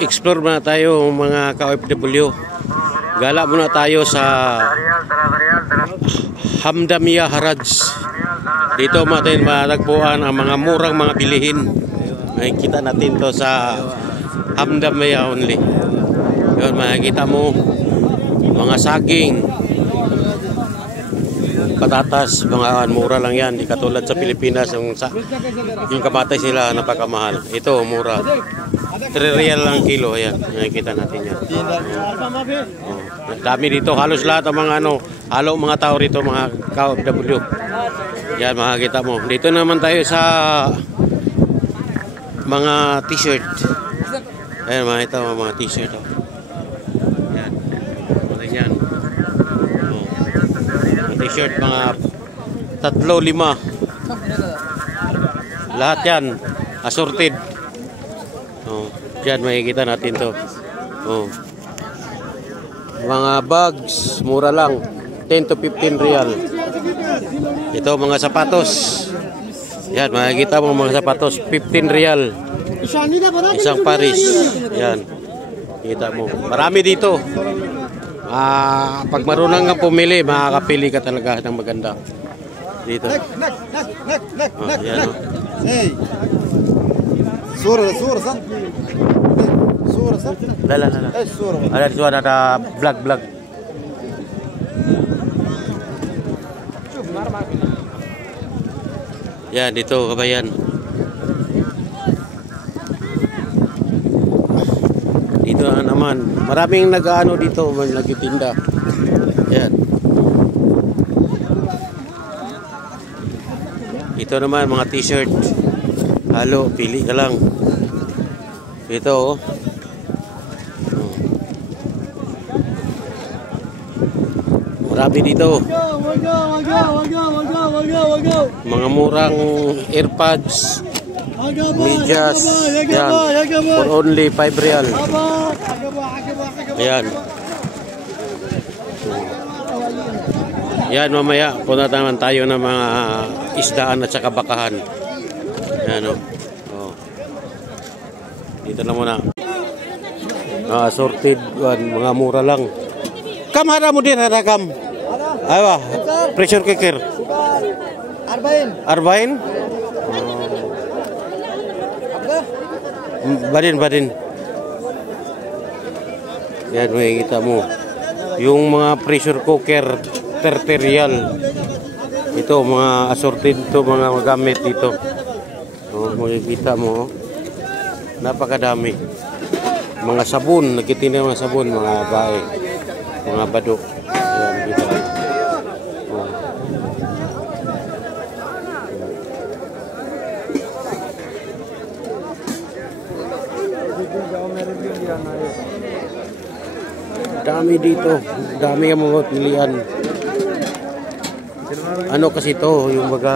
Explore muna tayo mga ka-OFW. Gala muna tayo sa Hamdamiyah Haraj. Dito natin matagpuan ang mga murang mga bilihin. Makikita natin to sa Hamdamiyah only. Yun, makikita mo mga saging, patatas, mga mura lang yan. Di katulad sa Pilipinas, yung kamatay sila napakamahal. Ito, mura. 3 real lang kilo. Ayan, nakikita natin yan. Dami dito. Halos lahat ang mga halo mga tao rito, mga ka-OFW. Yan, makikita mo. Dito naman tayo sa mga t-shirt. Ayan, makikita mo mga t-shirt. Yan. Yan. T-shirt, mga 3-5. Lahat yan assorted. Diyan makikita natin to. Mga bags, mura lang, 10 to 15 real. Ito mga sapatos. Yan, makikita mo mga sapatos, 15 real. Isang paris. Yan. Kita mo. Marami dito. Pag marunong kang pumili, makakapili ka talaga ng maganda. Dito. Yan o. صورة صح؟ صورة صح؟ لا. ايش صورة؟ ada vlog. شوف ما معك. Yan dito kabayan. Dito naman, maraming nag-aano dito, nagtitinda. Yan. Ito naman mga t-shirt. Halo, pili ka lang. Ito marami dito. Mga murang earpods, medyas. Yan. For only 5 real. Ayan. Yan, mamaya punta naman tayo ng mga isdaan at saka bakahan. Yan o. Dito na muna. Assorted, mga mura lang. Kam ada mo din, ada kam? Aywa, pressure cooker. 40. Badin. Yan, makikita mo. Yung mga pressure cooker, 30 real. Ito, mga assorted to, mga gamit dito. Makikita mo. Napakadami. Mga sabon, nagkitinda mga sabon, mga bae, mga badok. Ayan, kita. Dami dito, dami ang mga pilihan. Ano kasi to, yung mga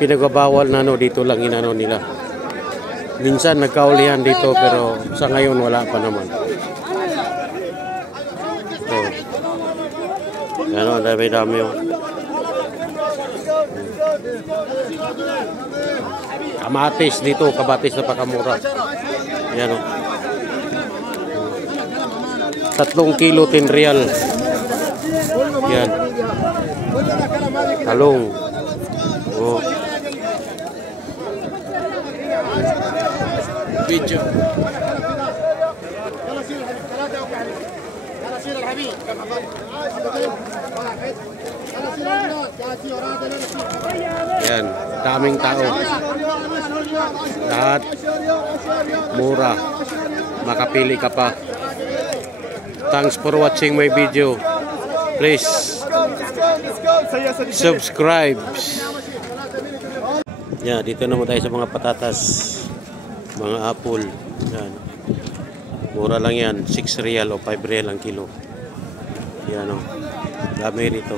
pinagbabawal na dito lang inano nila. Minsan nagkaulihan dito pero sa ngayon wala pa naman. So, ano, dami yun. Kamatis dito, kabatis na pakamura. Yan o. 3 kilo 10 real. Yan. Talong. Video. Yan, daming tao. Lahat mura. Makapili ka pa. Thanks for watching my video. Please subscribe. Yan, dito naman tayo sa mga patatas. Mga apple. Yan. Mura lang yan. 6 real o 5 real ang kilo. Yan o. Dami rito.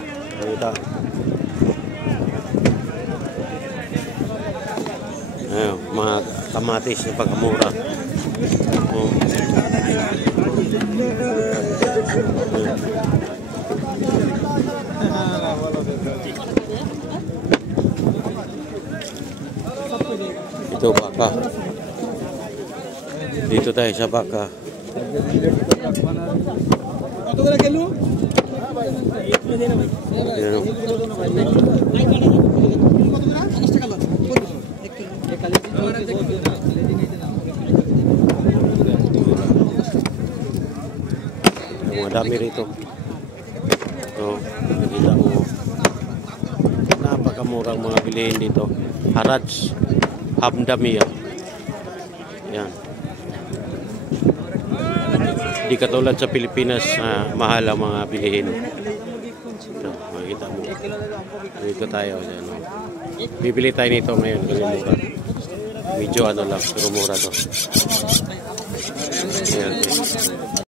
Ayan, mga kamatis na pagkamura. Ito baka. Dito tayo sa baka. Ayan, madami rito. So, nakita mo napakamurang mga bilihin dito. Haraj Hamdami yan. Yan. Di katulad sa Pilipinas, mahal ang mga bilihin. Ito, makikita mo. Dito tayo. Yan, no? Bibili tayo nito ngayon kasi mura. Medyo ano lang, pero mura to. Ayan, okay.